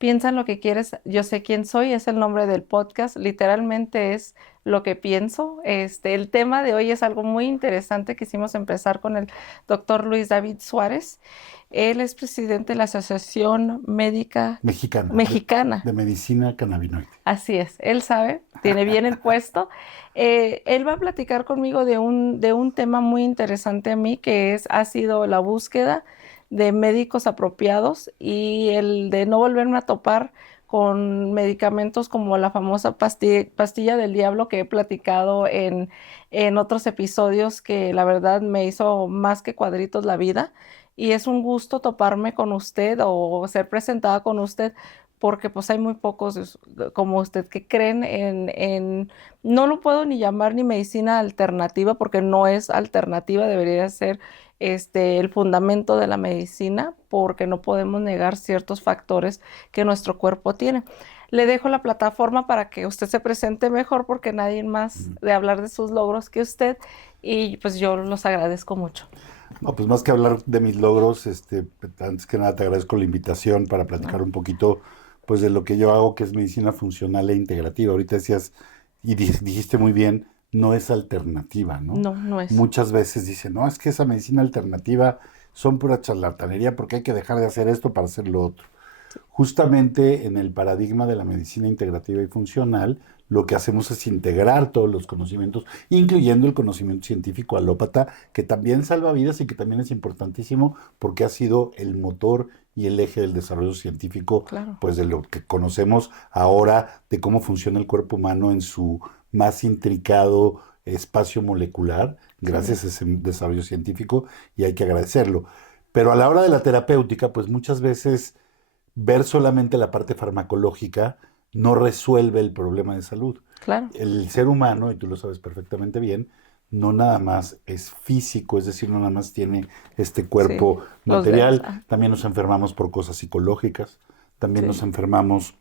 Piensa en lo que quieres, yo sé quién soy, es el nombre del podcast, literalmente es lo que pienso. El tema de hoy es algo muy interesante. Quisimos empezar con el doctor Luis David Suárez. Él es presidente de la Asociación Médica Mexicana, Mexicana. de medicina cannabinoide. Así es, él sabe, tiene bien el puesto. Él va a platicar conmigo de un tema muy interesante a mí, que ha sido la búsqueda de médicos apropiados y el de no volverme a topar con medicamentos como la famosa pastilla del diablo que he platicado en otros episodios, que la verdad me hizo más que cuadritos la vida. Y es un gusto toparme con usted o ser presentada con usted porque pues hay muy pocos como usted que creen no lo puedo ni llamar ni medicina alternativa porque no es alternativa, debería ser el fundamento de la medicina porque no podemos negar ciertos factores que nuestro cuerpo tiene. Le dejo la plataforma para que usted se presente mejor porque nadie más Mm. de hablar de sus logros que usted y pues yo los agradezco mucho. No, pues más que hablar de mis logros, antes que nada te agradezco la invitación para No, platicar un poquito, pues, de lo que yo hago, que es medicina funcional e integrativa. Ahorita decías, y dijiste muy bien, no es alternativa, ¿no? no, no es. Muchas veces dicen, no, es que esa medicina alternativa son pura charlatanería porque hay que dejar de hacer esto para hacer lo otro. Justamente en el paradigma de la medicina integrativa y funcional, lo que hacemos es integrar todos los conocimientos, incluyendo el conocimiento científico alópata, que también salva vidas y que también es importantísimo porque ha sido el motor y el eje del desarrollo científico, Claro, pues de lo que conocemos ahora, de cómo funciona el cuerpo humano en su más intricado espacio molecular, sí, gracias a ese desarrollo científico, y hay que agradecerlo. Pero a la hora de la terapéutica, pues muchas veces ver solamente la parte farmacológica no resuelve el problema de salud. claro, El ser humano, y tú lo sabes perfectamente bien, no nada más es físico, es decir, no nada más tiene este sí, cuerpo los dedos, material, también nos enfermamos por cosas psicológicas, también nos sí, enfermamos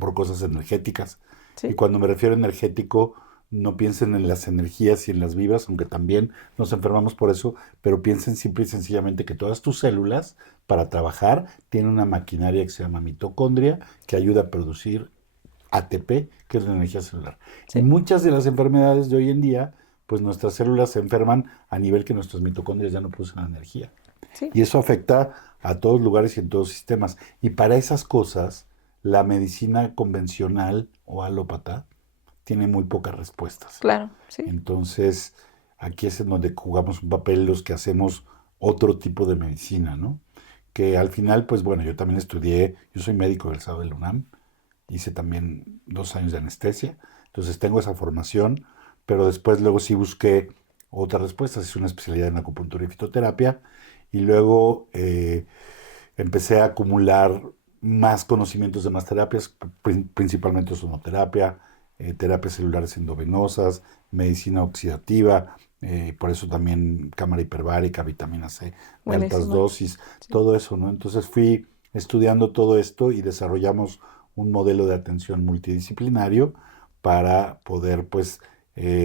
por cosas energéticas. Y sí, cuando me refiero a energético, no piensen en las energías y en las vibras, aunque también nos enfermamos por eso, pero piensen simple y sencillamente que todas tus células, para trabajar, tienen una maquinaria que se llama mitocondria, que ayuda a producir ATP, que es la energía celular. Y sí, muchas de las enfermedades de hoy en día, pues nuestras células se enferman a nivel que nuestras mitocondrias ya no producen energía. sí, Y eso afecta a todos lugares y en todos sistemas. Y para esas cosas, la medicina convencional o alópata tiene muy pocas respuestas. claro, sí, Entonces, aquí es en donde jugamos un papel los que hacemos otro tipo de medicina, ¿no? Que al final, pues bueno, yo también estudié, yo soy médico del egresado del UNAM, hice también 2 años de anestesia, entonces tengo esa formación, pero después luego sí busqué otras respuestas, hice una especialidad en acupuntura y fitoterapia, y luego empecé a acumular más conocimientos de más terapias, principalmente sonoterapia, terapias celulares endovenosas, medicina oxidativa, por eso también cámara hiperbárica, vitamina C de altas buenísimo, dosis, sí, todo eso, ¿no? Entonces fui estudiando todo esto y desarrollamos un modelo de atención multidisciplinario para poder, pues,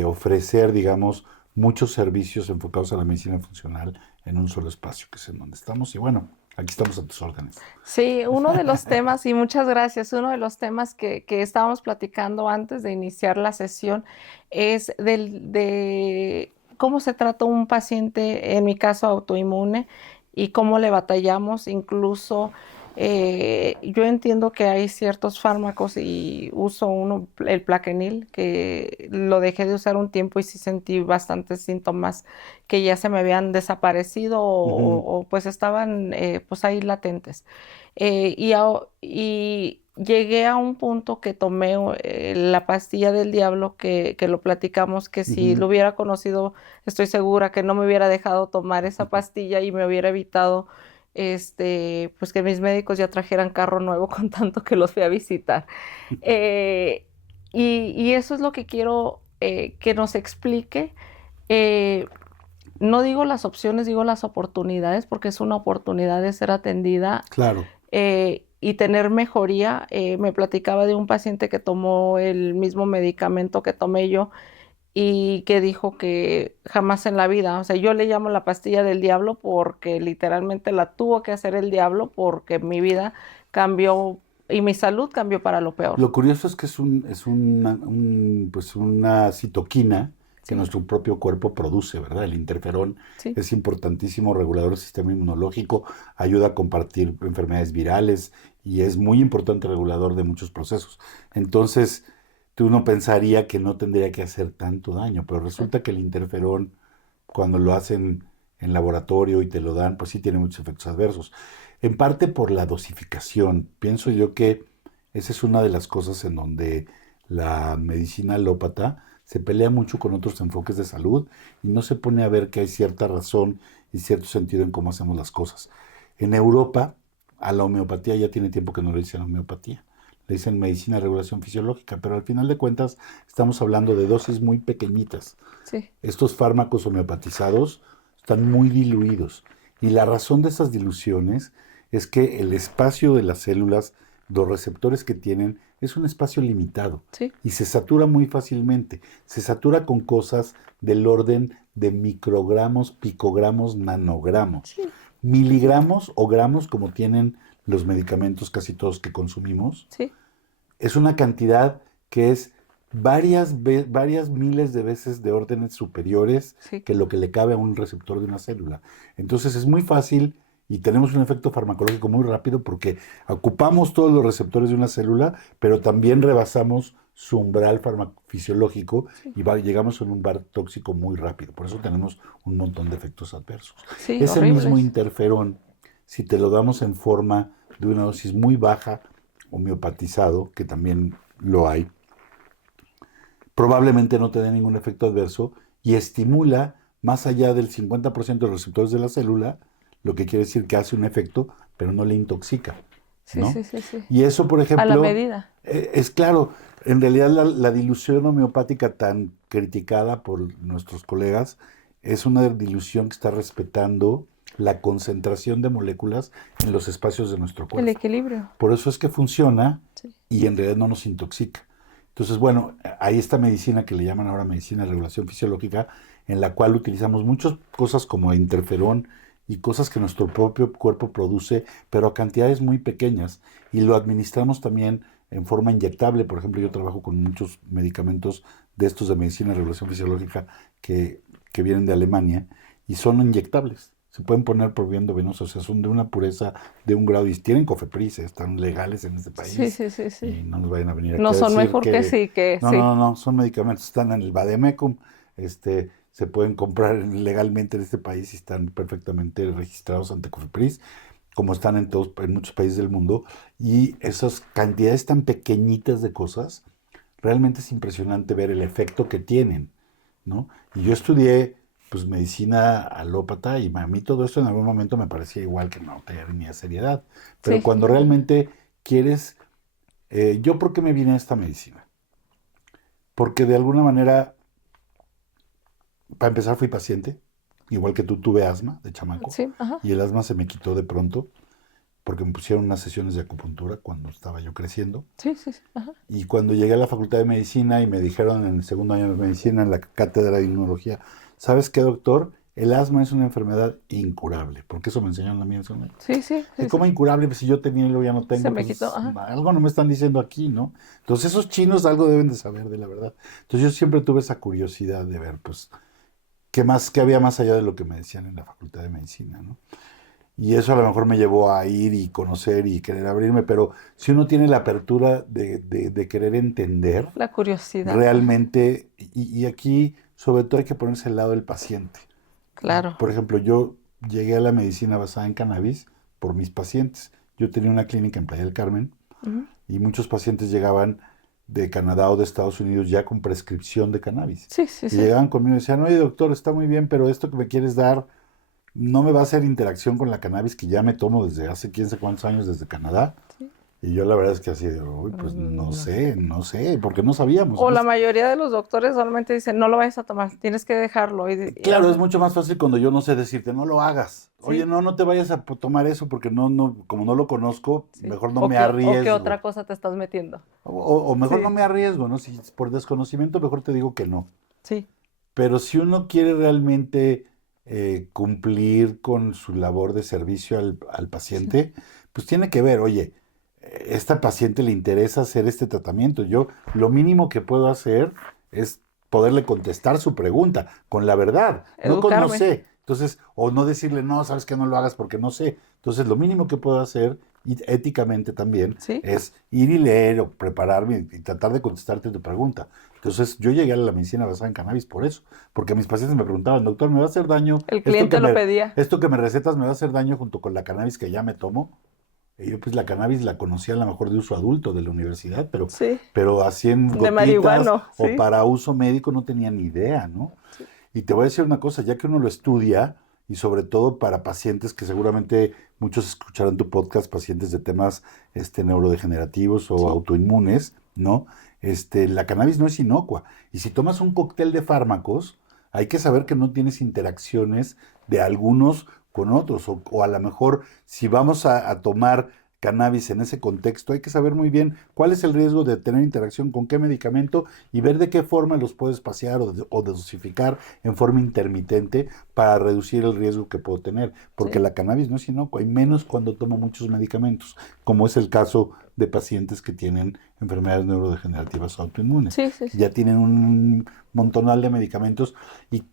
ofrecer, digamos, muchos servicios enfocados a la medicina funcional en un solo espacio, que es en donde estamos. Y bueno, aquí estamos a tus órdenes. sí, uno de los temas, y muchas gracias, uno de los temas que estábamos platicando antes de iniciar la sesión es de cómo se trata un paciente, en mi caso autoinmune, y cómo le batallamos. Incluso yo entiendo que hay ciertos fármacos y uso uno, el Plaquenil, que lo dejé de usar un tiempo y sí sentí bastantes síntomas que ya se me habían desaparecido Ujú, pues estaban pues ahí latentes. Y llegué a un punto que tomé la pastilla del diablo, que lo platicamos, que si ujú. lo hubiera conocido, estoy segura que no me hubiera dejado tomar esa pastilla y me hubiera evitado pues que mis médicos ya trajeran carro nuevo con tanto que los fui a visitar. Eh, y eso es lo que quiero que nos explique. Eh, no digo las opciones, digo las oportunidades, porque es una oportunidad de ser atendida Claro. y tener mejoría. Me platicaba de un paciente que tomó el mismo medicamento que tomé yo y que dijo que jamás en la vida, o sea, yo le llamo la pastilla del diablo porque literalmente la tuvo que hacer el diablo porque mi vida cambió y mi salud cambió para lo peor. Lo curioso es que pues una citoquina que Sí, nuestro propio cuerpo produce, ¿verdad? El interferón sí, es importantísimo regulador del sistema inmunológico, ayuda a combatir enfermedades virales y es muy importante regulador de muchos procesos. Entonces, uno pensaría que no tendría que hacer tanto daño, pero sí, resulta que el interferón, cuando lo hacen en laboratorio y te lo dan, pues sí tiene muchos efectos adversos. En parte por la dosificación. Pienso yo que esa es una de las cosas en donde la medicina alópata se pelea mucho con otros enfoques de salud y no se pone a ver que hay cierta razón y cierto sentido en cómo hacemos las cosas. En Europa, a la homeopatía ya tiene tiempo que no le dicen homeopatía. Le dicen medicina de regulación fisiológica, pero al final de cuentas estamos hablando de dosis muy pequeñitas. sí, Estos fármacos homeopatizados están muy diluidos y la razón de esas diluciones es que el espacio de las células, los receptores que tienen, es un espacio limitado sí, y se satura muy fácilmente. Se satura con cosas del orden de microgramos, picogramos, nanogramos. sí, Miligramos o gramos, como tienen los medicamentos casi todos que consumimos, sí, es una cantidad que es varias miles de veces de órdenes superiores sí, que lo que le cabe a un receptor de una célula. Entonces es muy fácil y tenemos un efecto farmacológico muy rápido porque ocupamos todos los receptores de una célula, pero también rebasamos su umbral farmacofisiológico sí, y llegamos a un umbral tóxico muy rápido. Por eso tenemos un montón de efectos adversos. sí, Ese mismo horribles. interferón, si te lo damos en forma de una dosis muy baja, homeopatizado, que también lo hay, probablemente no te dé ningún efecto adverso y estimula más allá del 50% de los receptores de la célula, lo que quiere decir que hace un efecto, pero no le intoxica, Sí, ¿no? sí, sí, sí. Y eso, por A la ejemplo, medida. es claro, en realidad la dilución homeopática tan criticada por nuestros colegas es una dilución que está respetando la concentración de moléculas en los espacios de nuestro El cuerpo. equilibrio. Por eso es que funciona Sí, y en realidad no nos intoxica. Entonces, bueno, hay esta medicina que le llaman ahora medicina de regulación fisiológica, en la cual utilizamos muchas cosas como interferón y cosas que nuestro propio cuerpo produce, pero a cantidades muy pequeñas, y lo administramos también en forma inyectable. Por ejemplo, yo trabajo con muchos medicamentos de estos de medicina de regulación fisiológica que vienen de Alemania y son inyectables. Se pueden poner por vía endovenosa, o sea, son de una pureza de un grado y tienen COFEPRIS, están legales en este sí, país sí, sí, y sí. no nos vayan a venir aquí No a son decir mejor que que sí, que no, no, sí. no, no, son medicamentos, están en el Vademecum, se pueden comprar legalmente en este país y están perfectamente registrados ante COFEPRIS, como están en muchos países del mundo, y esas cantidades tan pequeñitas de cosas, realmente es impresionante ver el efecto que tienen, ¿no? Y yo estudié pues medicina alópata y a mí todo esto en algún momento me parecía igual que no tenía seriedad. Pero Sí, cuando realmente quieres, ¿yo por qué me vine a esta medicina? Porque de alguna manera, para empezar, fui paciente, igual que tú tuve asma de chamaco, sí, ajá. y el asma se me quitó de pronto porque me pusieron unas sesiones de acupuntura cuando estaba yo creciendo. Sí, sí, sí, ajá. Y cuando llegué a la Facultad de Medicina y me dijeron en el segundo año de medicina, en la cátedra de inmunología, ¿sabes qué, doctor? El asma es una enfermedad incurable, porque eso me enseñaron a mí en su momento. Sí, sí, sí, ¿Cómo sí. incurable? Pues si yo tenía y luego ya no Se tengo, me quitó, pues ajá. algo no me están diciendo aquí, ¿no? Entonces esos chinos algo deben de saber de la verdad. Entonces yo siempre tuve esa curiosidad de ver, pues, qué había más allá de lo que me decían en la Facultad de Medicina, ¿no? Y eso a lo mejor me llevó a ir y conocer y querer abrirme, pero si uno tiene la apertura de querer entender, La curiosidad, ajá. realmente, y aquí sobre todo hay que ponerse al lado del paciente. Claro. Por ejemplo, yo llegué a la medicina basada en cannabis por mis pacientes. Yo tenía una clínica en Playa del Carmen Ujú. y muchos pacientes llegaban de Canadá o de Estados Unidos ya con prescripción de cannabis. Sí, sí, Y sí. llegaban conmigo y decían, oye doctor, está muy bien, pero esto que me quieres dar no me va a hacer interacción con la cannabis que ya me tomo desde hace quién sabe cuántos años desde Canadá. Sí. Y yo la verdad es que así de, uy, pues no No. sé, no sé, porque no sabíamos. O la mayoría de los doctores solamente dicen, no lo vayas a tomar, tienes que dejarlo. Claro, es mucho más fácil cuando yo no sé decirte, no lo hagas. Oye, Sí, no, no te vayas a tomar eso porque como no lo conozco, sí. mejor no me O qué arriesgo. otra cosa te estás metiendo. O mejor no Sí, me arriesgo, ¿no? Si es por desconocimiento, mejor te digo que no. sí, Pero si uno quiere realmente cumplir con su labor de servicio al sí, paciente, pues tiene que ver, oye, esta paciente le interesa hacer este tratamiento. Yo lo mínimo que puedo hacer es poderle contestar su pregunta con la verdad, no con no Educarme. sé. Entonces, o no decirle, no, sabes que no lo hagas porque no sé. Entonces, lo mínimo que puedo hacer, y éticamente también, Sí, es ir y leer o prepararme y tratar de contestarte tu pregunta. Entonces, yo llegué a la medicina basada en cannabis por eso, porque mis pacientes me preguntaban, doctor, ¿me va a hacer daño el cliente lo pedía. esto que me recetas me va a hacer daño junto con la cannabis que ya me tomo? Y yo pues la cannabis la conocía a lo mejor de uso adulto de la universidad, Sí, pero así en de gotitas marihuano, o sí. para uso médico no tenía ni idea, ¿no? Sí, Y te voy a decir una cosa, ya que uno lo estudia, y sobre todo para pacientes que seguramente muchos escucharán tu podcast, pacientes de temas neurodegenerativos o sí, autoinmunes, ¿no? La cannabis no es inocua. Y si tomas un cóctel de fármacos, hay que saber que no tienes interacciones de algunos con otros. O a lo mejor, si vamos a tomar cannabis en ese contexto, hay que saber muy bien cuál es el riesgo de tener interacción con qué medicamento y ver de qué forma los puedes pasear o dosificar en forma intermitente para reducir el riesgo que puedo tener. Porque sí, la cannabis no es inocua, y menos cuando tomo muchos medicamentos, como es el caso de pacientes que tienen enfermedades neurodegenerativas autoinmunes, sí, sí, que sí. ya tienen un montonal de medicamentos. Y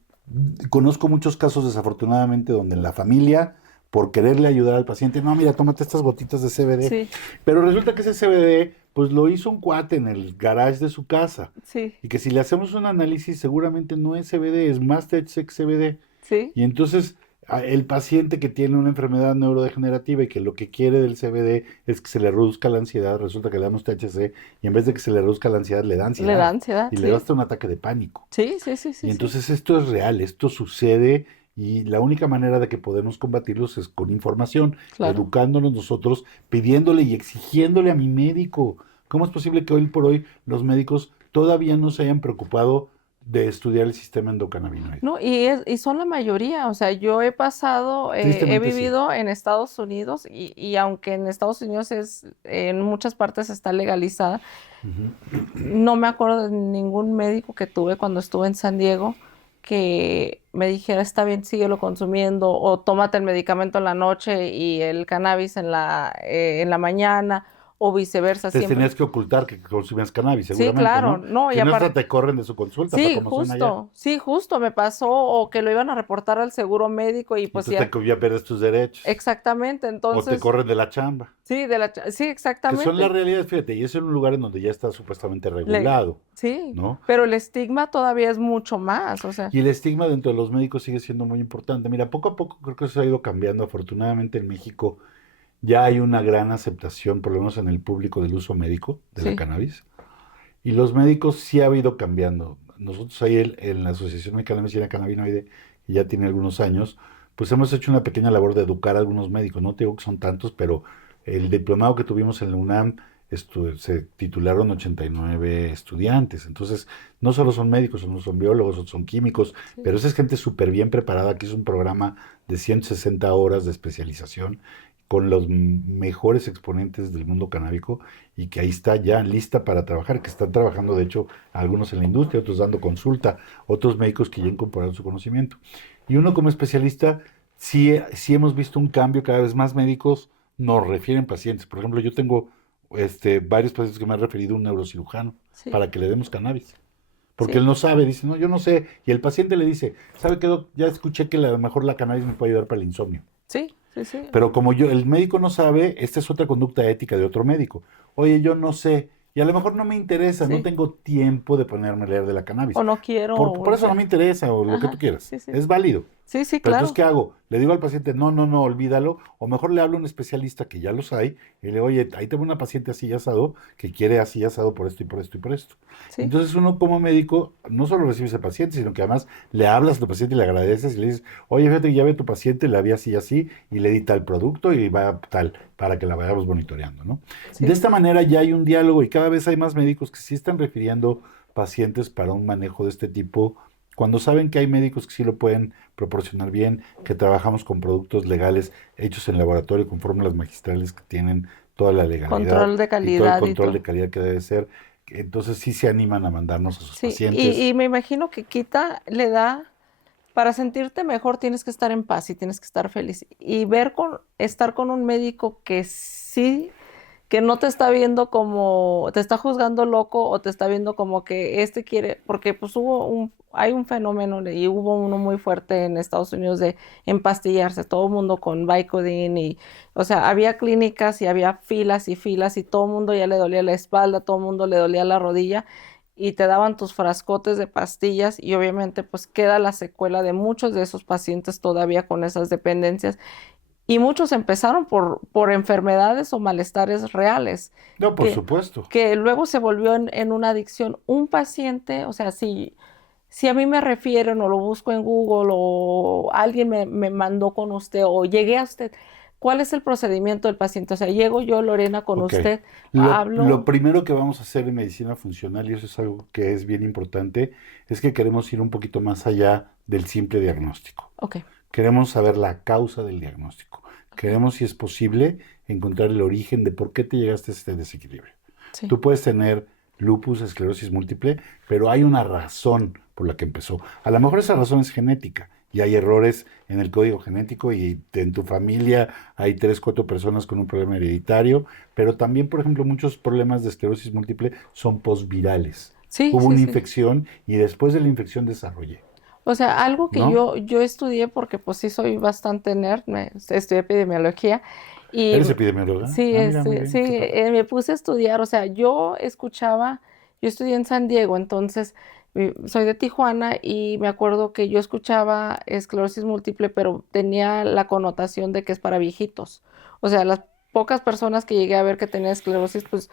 conozco muchos casos desafortunadamente donde en la familia, por quererle ayudar al paciente, no, mira, tómate estas gotitas de CBD. Sí, Pero resulta que ese CBD, pues lo hizo un cuate en el garage de su casa. sí, Y que si le hacemos un análisis, seguramente no es CBD, es más THC CBD. sí, Y entonces el paciente que tiene una enfermedad neurodegenerativa y que lo que quiere del CBD es que se le reduzca la ansiedad, resulta que le damos THC y en vez de que se le reduzca la ansiedad, le da le da ansiedad ansiedad, y le da sí. hasta un ataque de pánico. Sí, sí, sí, Y sí, sí. entonces esto es real, esto sucede, y la única manera de que podemos combatirlos es con información, Claro. educándonos nosotros, pidiéndole y exigiéndole a mi médico. ¿Cómo es posible que hoy por hoy los médicos todavía no se hayan preocupado de estudiar el sistema endocannabinoide? No, y son la mayoría, o sea, yo he pasado, he Tristemente sí. vivido en Estados Unidos y aunque en Estados Unidos en muchas partes está legalizada, Ujú. no me acuerdo de ningún médico que tuve cuando estuve en San Diego que me dijera, está bien, síguelo consumiendo o tómate el medicamento en la noche y el cannabis en la mañana o viceversa Les siempre. tenías que ocultar que consumías cannabis, Sí, seguramente, claro, ¿no? no, y Si no, hasta aparte, te corren de su consulta, para como suena allá. sí, justo me pasó o que lo iban a reportar al seguro médico y Y pues entonces ya, ya pierdes tus derechos. exactamente, O te entonces, corren de la chamba. sí, sí, Que son las exactamente. realidades, fíjate, y es en un lugar en donde ya está supuestamente Le, regulado, sí, ¿no? pero el estigma todavía es mucho más, o sea, Y el estigma dentro de los médicos sigue siendo muy importante. Mira, poco a poco creo que eso ha ido cambiando. Afortunadamente en México ya hay una gran aceptación, por lo menos en el público, del uso médico de la sí, cannabis. Y los médicos sí ha ido cambiando. Nosotros ahí en la Asociación Mexicana de Medicina Cannabinoide, que ya tiene algunos años, pues hemos hecho una pequeña labor de educar a algunos médicos. No te digo que son tantos, pero el diplomado que tuvimos en la UNAM, se titularon 89 estudiantes. Entonces, no solo son médicos, unos son biólogos, otros son químicos, sí, pero esa es gente súper bien preparada. Aquí es un programa de 160 horas de especialización con los mejores exponentes del mundo canábico, y que ahí está ya lista para trabajar, que están trabajando de hecho algunos en la industria, otros dando consulta, otros médicos que ya incorporaron su conocimiento. Y uno como especialista, sí hemos visto un cambio, cada vez más médicos nos refieren pacientes. Por ejemplo, yo tengo varios pacientes que me han referido a un neurocirujano sí, para que le demos cannabis. Porque él sí, no sabe, dice, no, yo no sé. Y el paciente le dice, ¿sabe qué, doc? Ya escuché que a lo mejor la cannabis me puede ayudar para el insomnio. sí, sí, sí, Pero como el médico no sabe, esta es otra conducta ética de otro médico. Oye, yo no sé, y a lo mejor no me interesa, no sí, tengo tiempo de ponerme a leer de la o cannabis. no quiero, o Por no eso no sé, me interesa, o lo que tú ajá, quieras. sí, sí, Es válido. sí, sí, Pero entonces, claro, ¿qué hago? Le digo al paciente, no, no, no, olvídalo. O mejor le hablo a un especialista, que ya los hay, y le digo, oye, ahí tengo una paciente así y asado, que quiere así y asado por esto y por esto y por esto. sí, Entonces uno como médico no solo recibes al paciente, sino que además le hablas a tu paciente y le agradeces y le dices, oye, fíjate que ya ve tu paciente, la vi así y así, y le di tal producto y va tal, para que la vayamos monitoreando, ¿no? De sí, esta manera ya hay un diálogo, y cada vez hay más médicos que sí están refiriendo pacientes para un manejo de este tipo, cuando saben que hay médicos que sí lo pueden proporcionar bien, que trabajamos con productos legales hechos en laboratorio con fórmulas magistrales que tienen toda la legalidad control de y todo el calidad y control de todo. calidad que debe ser. Entonces sí se animan a mandarnos a sus Sí, pacientes. y me imagino que quita, le da, para sentirte mejor tienes que estar en paz y tienes que estar feliz. Y estar con un médico que sí que no te está viendo como, te está juzgando loco o te está viendo como que este quiere, porque pues hay un fenómeno y hubo uno muy fuerte en Estados Unidos de empastillarse, todo el mundo con Vicodin y, o sea, había clínicas y había filas y filas y todo el mundo ya le dolía la espalda, todo el mundo le dolía la rodilla y te daban tus frascotes de pastillas y obviamente pues queda la secuela de muchos de esos pacientes todavía con esas dependencias y muchos empezaron por enfermedades o malestares reales, No, por que, supuesto. que luego se volvió en una adicción. Un paciente, o sea, si a mí me refieren o lo busco en Google o alguien me mandó con usted o llegué a usted, ¿cuál es el procedimiento del paciente? O sea, llego yo, Lorena, con Ok. usted, Lo hablo, primero que vamos a hacer en medicina funcional, y eso es algo que es bien importante, es que queremos ir un poquito más allá del simple diagnóstico. ok, Queremos saber la causa del diagnóstico. ok, Queremos, si es posible, encontrar el origen de por qué te llegaste a este desequilibrio. sí, Tú puedes tener lupus, esclerosis múltiple, pero hay una razón por la que empezó. A lo mejor esa razón es genética y hay errores en el código genético y en tu familia hay tres, cuatro personas con un problema hereditario, pero también, por ejemplo, muchos problemas de esclerosis múltiple son posvirales. sí, Hubo sí, una sí. infección y después de la infección desarrollé, O sea, algo que ¿no? yo estudié porque pues sí soy bastante nerd, estudié epidemiología y ¿Eres epidemióloga? sí, Ah, mira, muy sí, bien, qué padre. me puse a estudiar, o sea, yo estudié en San Diego, entonces soy de Tijuana y me acuerdo que yo escuchaba esclerosis múltiple, pero tenía la connotación de que es para viejitos. O sea, las pocas personas que llegué a ver que tenían esclerosis, pues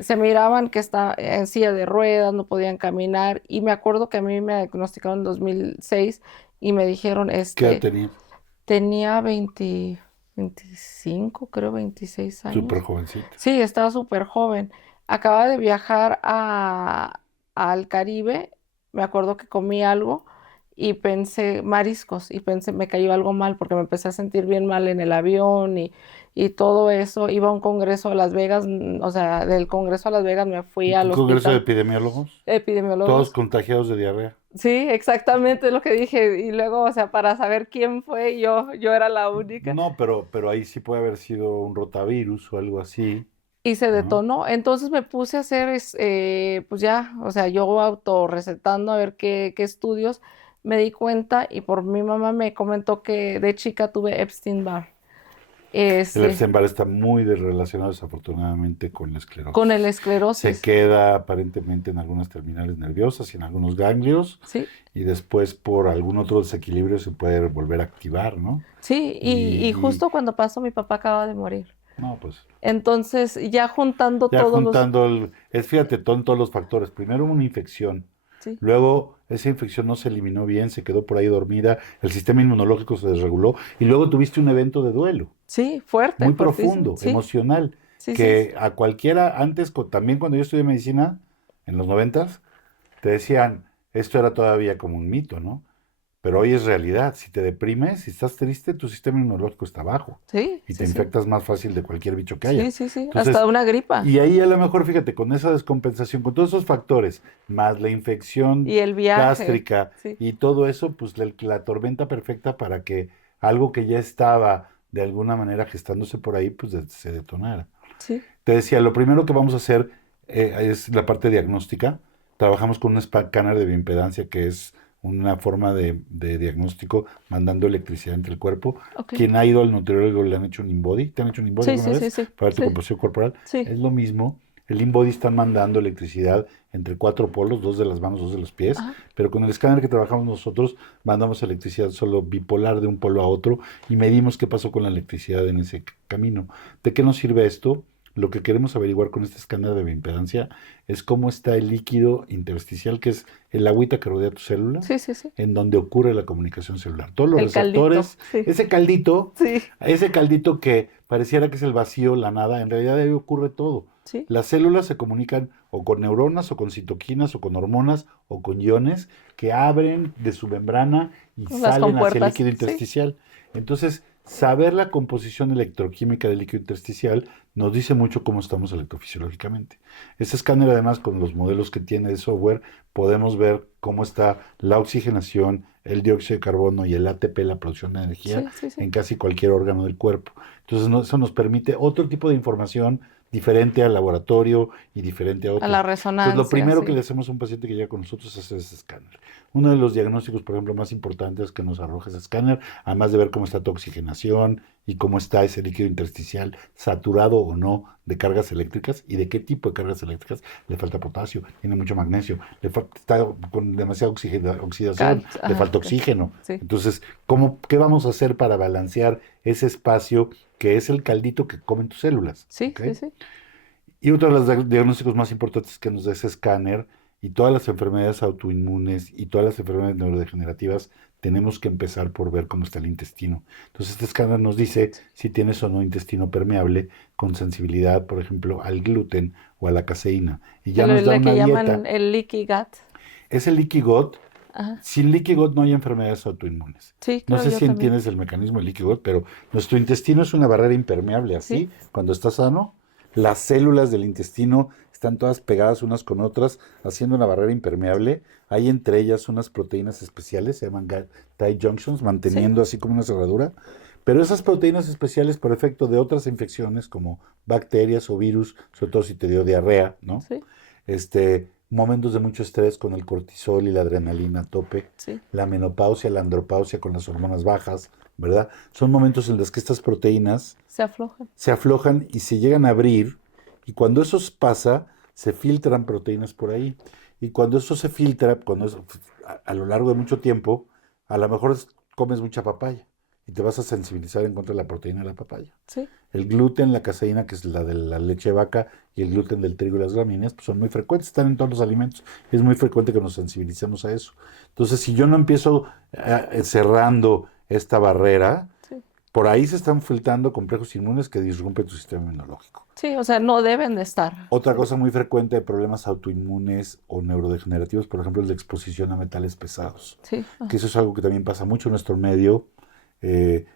se miraban que está en silla de ruedas, no podían caminar y me acuerdo que a mí me diagnosticaron en 2006 y me dijeron, ¿Qué edad tenías? tenía 25 creo 26 Súper años. jovencita. Sí, estaba súper joven. Acababa de viajar al Caribe, me acuerdo que comí algo y pensé mariscos y pensé me cayó algo mal porque me empecé a sentir bien mal en el avión y todo eso. Iba a un congreso a Las Vegas, o sea, del congreso a Las Vegas me fui ¿Un al congreso de hospital epidemiólogos? Todos epidemiólogos. contagiados de diarrea. Sí, exactamente lo que dije. Y luego, o sea, para saber quién fue, yo era la única. No, pero ahí sí puede haber sido un rotavirus o algo así, Y se ¿no? detonó. Entonces me puse a hacer, pues ya, o sea, yo autorrecetando a ver qué estudios. Me di cuenta y por mi mamá me comentó que de chica tuve Epstein-Barr. El Este, Epstein-Barr está muy relacionado desafortunadamente con la con el esclerosis. Se esclerosis, queda aparentemente en algunas terminales nerviosas y en algunos ganglios ¿sí? y después por algún otro desequilibrio se puede volver a activar, ¿no? Sí, y Y justo cuando pasó mi papá acaba de morir. no, pues Entonces, ya juntando ya todos los, juntando, fíjate, todos los factores. Primero una infección. sí, Luego, esa infección no se eliminó bien, se quedó por ahí dormida, el sistema inmunológico se desreguló y luego tuviste un evento de duelo sí, fuerte, muy fuertísimo, profundo, sí, emocional, sí, sí, que a cualquiera, antes, también cuando yo estudié medicina, en los noventas, te decían, esto era todavía como un mito, ¿no? Pero hoy es realidad. Si te deprimes, si estás triste, tu sistema inmunológico está bajo sí, y te sí, sí, infectas más fácil de cualquier bicho que haya. sí, sí, sí, Entonces, hasta una gripa. y ahí a lo mejor, fíjate, con esa descompensación, con todos esos factores, más la infección Y el viaje, gástrica sí, y todo eso, pues la tormenta perfecta para que algo que ya estaba de alguna manera gestándose por ahí, pues se detonara. sí, Te decía, lo primero que vamos a hacer es la parte diagnóstica. Trabajamos con un escáner de bioimpedancia que es una forma de diagnóstico mandando electricidad entre el cuerpo. ok, Quien ha ido al nutriólogo le han hecho un InBody. ¿Te han hecho un InBody sí, alguna sí, sí, vez sí, para ver tu sí, composición corporal? sí, Es lo mismo. El InBody está mandando electricidad entre cuatro polos, dos de las manos, dos de los pies, ajá, pero con el escáner que trabajamos nosotros mandamos electricidad solo bipolar de un polo a otro y medimos qué pasó con la electricidad en ese camino. ¿De qué nos sirve esto? Lo que queremos averiguar con este escáner de bioimpedancia es cómo está el líquido intersticial, que es el agüita que rodea tu célula, sí, sí, sí, en donde ocurre la comunicación celular. Todos los el caldito, receptores, sí, sí, ese caldito que pareciera que es el vacío, la nada, en realidad ahí ocurre todo. sí, Las células se comunican o con neuronas, o con citoquinas, o con hormonas, o con iones que abren de su membrana y las salen hacia el compuertas, líquido sí, intersticial. Entonces, saber la composición electroquímica del líquido intersticial nos dice mucho cómo estamos electrofisiológicamente. Este escáner, además, con los modelos que tiene de software, podemos ver cómo está la oxigenación, el dióxido de carbono y el ATP, la producción de energía, sí, sí, sí, en casi cualquier órgano del cuerpo. Entonces, eso nos permite otro tipo de información diferente al laboratorio y diferente a A la otros. Entonces, lo resonancia, primero que sí. le hacemos a un paciente que llega con nosotros es hacer ese escáner. Uno de los diagnósticos, por ejemplo, más importantes que nos arroja ese escáner, además de ver cómo está tu oxigenación y cómo está ese líquido intersticial, saturado o no de cargas eléctricas y de qué tipo de cargas eléctricas, le falta potasio, tiene mucho magnesio, está con demasiada oxidación, le Ajá, falta oxígeno. sí, Entonces, ¿qué vamos a hacer para balancear ese espacio que es el caldito que comen tus células? sí, ¿Ok? sí, sí. Y otro de los diagnósticos más importantes que nos da ese escáner y todas las enfermedades autoinmunes y todas las enfermedades neurodegenerativas, tenemos que empezar por ver cómo está el intestino. Entonces, este escáner nos dice si tienes o no intestino permeable con sensibilidad, por ejemplo, al gluten o a la caseína. Y ya nos da La una que dieta. llaman el leaky gut. Es el leaky gut. Ajá. Sin leaky gut no hay enfermedades autoinmunes. Sí, No creo sé yo si también. entiendes el mecanismo del leaky gut, pero nuestro intestino es una barrera impermeable. Sí, Así, cuando está sano, las células del intestino están todas pegadas unas con otras, haciendo una barrera impermeable. Hay entre ellas unas proteínas especiales, se llaman tight junctions, sí, manteniendo así como una cerradura. Pero esas proteínas especiales, por efecto de otras infecciones como bacterias o virus, sobre todo si te dio diarrea, ¿no? sí, Momentos de mucho estrés con el cortisol y la adrenalina a tope, sí. la menopausia, la andropausia con las hormonas bajas, ¿verdad? Son momentos en los que estas proteínas Se aflojan. se aflojan y se llegan a abrir, y cuando eso pasa, se filtran proteínas por ahí. Y cuando eso se filtra, a lo largo de mucho tiempo, a lo mejor comes mucha papaya y te vas a sensibilizar en contra de la proteína de la papaya. Sí, El gluten, la caseína, que es la de la leche de vaca, y el gluten del trigo y las gramíneas, pues son muy frecuentes, están en todos los alimentos. Es muy frecuente que nos sensibilicemos a eso. Entonces, si yo no empiezo cerrando esta barrera, sí. por ahí se están filtrando complejos inmunes que disrumpen tu sistema inmunológico. Sí, o sea, no deben de estar. Otra Sí, cosa muy frecuente de problemas autoinmunes o neurodegenerativos, por ejemplo, es la exposición a metales pesados, sí. que Ajá. eso es algo que también pasa mucho en nuestro medio.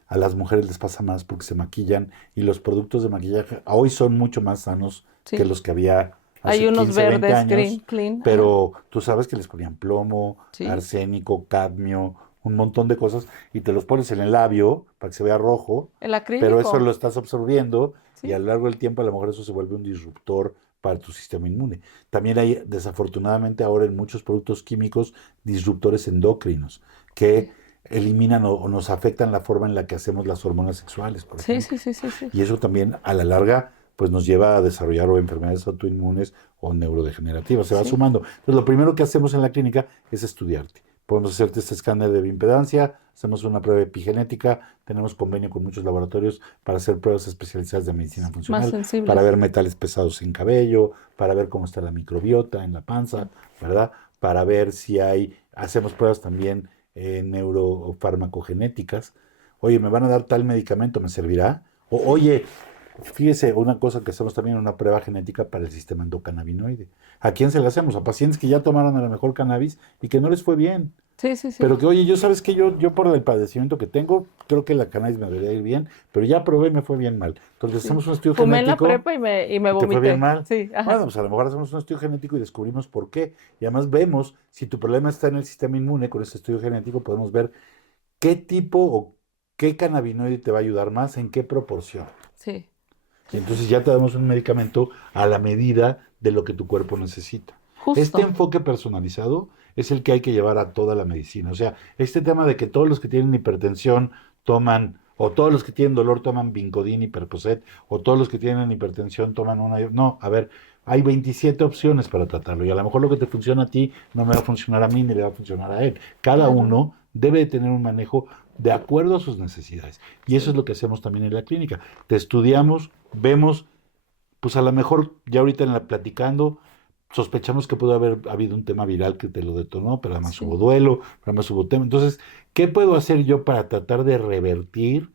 A las mujeres les pasa más porque se maquillan y los productos de maquillaje hoy son mucho más sanos que Sí. los que había Hay hace unos 15, 20 verdes, green, años, clean. Ajá. pero tú sabes que les ponían plomo, Sí. arsénico, cadmio, un montón de cosas y te los pones en el labio para que se vea rojo, El pero eso lo acrílico. estás absorbiendo y a Sí. lo largo del tiempo a lo mejor eso se vuelve un disruptor para tu sistema inmune. También hay, desafortunadamente, ahora en muchos productos químicos disruptores endocrinos que Sí. eliminan o nos afectan la forma en la que hacemos las hormonas sexuales, por Sí, sí, ejemplo. sí, sí, sí. Y eso también a la larga pues nos lleva a desarrollar o enfermedades autoinmunes o neurodegenerativas, se va Sí. sumando. Entonces lo primero que hacemos en la clínica es estudiarte. Podemos hacerte este escáner de bioimpedancia, hacemos una prueba epigenética, tenemos convenio con muchos laboratorios para hacer pruebas especializadas de medicina Más funcional, para ver sensibles. metales pesados en cabello, para ver cómo está la microbiota en la panza, ¿verdad? Para ver si hacemos pruebas también neurofarmacogenéticas. Oye, me van a dar tal medicamento, ¿me servirá? Sí. Oye, fíjese, una cosa que hacemos también, una prueba genética para el sistema endocannabinoide. ¿A quién se la hacemos? A pacientes que ya tomaron a lo mejor cannabis y que no les fue bien. Sí, sí, sí. Pero que, oye, yo sabes que yo por el padecimiento que tengo, creo que la cannabis me debería ir bien, pero ya probé y me fue bien mal. Entonces Sí. hacemos un estudio Fumé en la genético prepa y me y te fue bien vomité. mal. Sí, Bueno, ajá. pues a lo mejor hacemos un estudio genético y descubrimos por qué. Y además vemos si tu problema está en el sistema inmune, con este estudio genético podemos ver qué tipo o qué cannabinoide te va a ayudar más, en qué proporción. Sí, Y sí, sí. entonces ya te damos un medicamento a la medida de lo que tu cuerpo necesita. Este Justo. enfoque personalizado es el que hay que llevar a toda la medicina. O sea, este tema de que todos los que tienen hipertensión toman, o todos los que tienen dolor toman Vincodin y Percocet, o todos los que tienen hipertensión toman una. No, a ver, hay 27 opciones para tratarlo y a lo mejor lo que te funciona a ti no me va a funcionar a mí ni le va a funcionar a él. Cada Claro. uno debe de tener un manejo de acuerdo a sus necesidades. Y eso es Sí. lo que hacemos también en la clínica. Te estudiamos, vemos, pues a lo mejor ya ahorita en la platicando, sospechamos que pudo haber habido un tema viral que te lo detonó, pero además hubo Sí. duelo, pero además hubo tema. Entonces, ¿qué puedo hacer yo para tratar de revertir?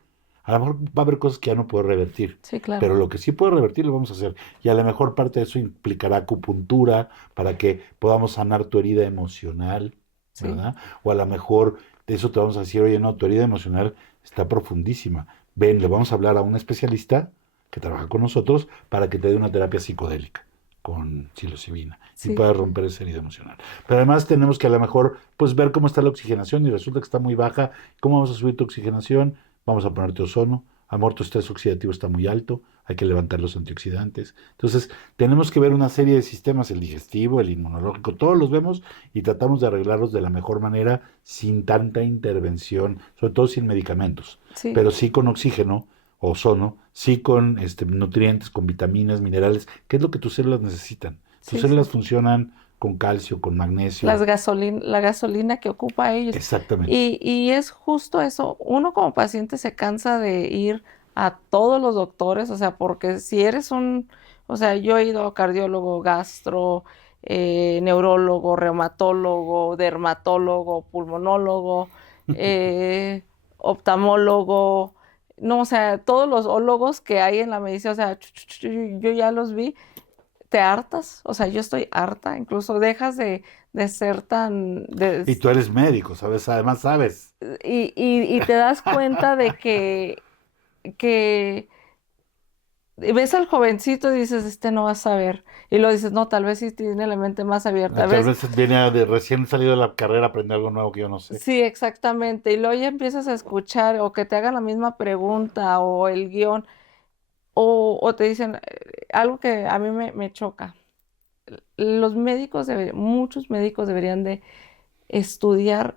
A lo mejor va a haber cosas que ya no puedo revertir, Sí, claro. pero lo que sí puedo revertir lo vamos a hacer. Y a lo mejor parte de eso implicará acupuntura para que podamos sanar tu herida emocional, Sí. ¿verdad? O a lo mejor de eso te vamos a decir, oye, no, tu herida emocional está profundísima. Ven, le vamos a hablar a un especialista que trabaja con nosotros para que te dé una terapia psicodélica con psilocibina y Sí. puedas romper esa herida emocional. Pero además tenemos que a lo mejor pues ver cómo está la oxigenación y resulta que está muy baja. ¿Cómo vamos a subir tu oxigenación? Vamos a ponerte ozono, a lo mejor tu estrés oxidativo está muy alto, hay que levantar los antioxidantes. Entonces, tenemos que ver una serie de sistemas, el digestivo, el inmunológico, todos los vemos y tratamos de arreglarlos de la mejor manera, sin tanta intervención, sobre todo sin medicamentos, Sí, pero sí con oxígeno, ozono, sí con nutrientes, con vitaminas, minerales, que es lo que tus células necesitan. Tus sí, células sí. funcionan con calcio, con magnesio. La gasolina que ocupa ellos. Exactamente. Y es justo eso. Uno como paciente se cansa de ir a todos los doctores, o sea, porque si eres o sea, yo he ido a cardiólogo, gastro, neurólogo, reumatólogo, dermatólogo, pulmonólogo, eh, oftalmólogo, no, o sea, todos los ólogos que hay en la medicina, o sea, yo ya los vi, te hartas, o sea, yo estoy harta, incluso dejas de ser tan, Y tú eres médico, ¿sabes? Además, sabes. y te das cuenta de que ves al jovencito y dices, este no va a saber, y lo dices, no, tal vez sí tiene la mente más abierta, Tal ¿ves? vez viene de recién salido de la carrera a aprender algo nuevo que yo no sé. Sí, exactamente, y luego ya empiezas a escuchar o que te hagan la misma pregunta o el guión, o te dicen algo que a mí me choca. Los médicos, muchos médicos deberían de estudiar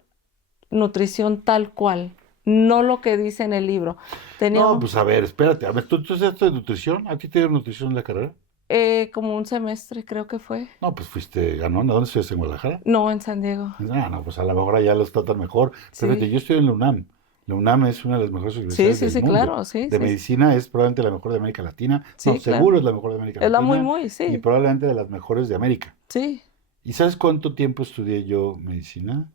nutrición tal cual, no lo que dice en el libro. Tenía No, pues a ver, espérate. A ver, ¿tú esto de nutrición? ¿A ti te dieron nutrición en la carrera? como un semestre, creo que fue. No, pues fuiste ganón. ¿A dónde estudiaste en Guadalajara? No, en San Diego. Ah, no, pues a lo mejor allá los tratan mejor. Pero fíjate, Sí, yo estoy en la UNAM. La UNAM es una de las mejores sí, universidades sí, del sí, mundo. claro, sí, De sí, sí, medicina es probablemente la mejor de América Latina. No, sí, claro. seguro es la mejor de América Es la muy, Latina muy, y sí, probablemente de las mejores de América. sí. ¿Y sabes cuánto tiempo estudié yo medicina?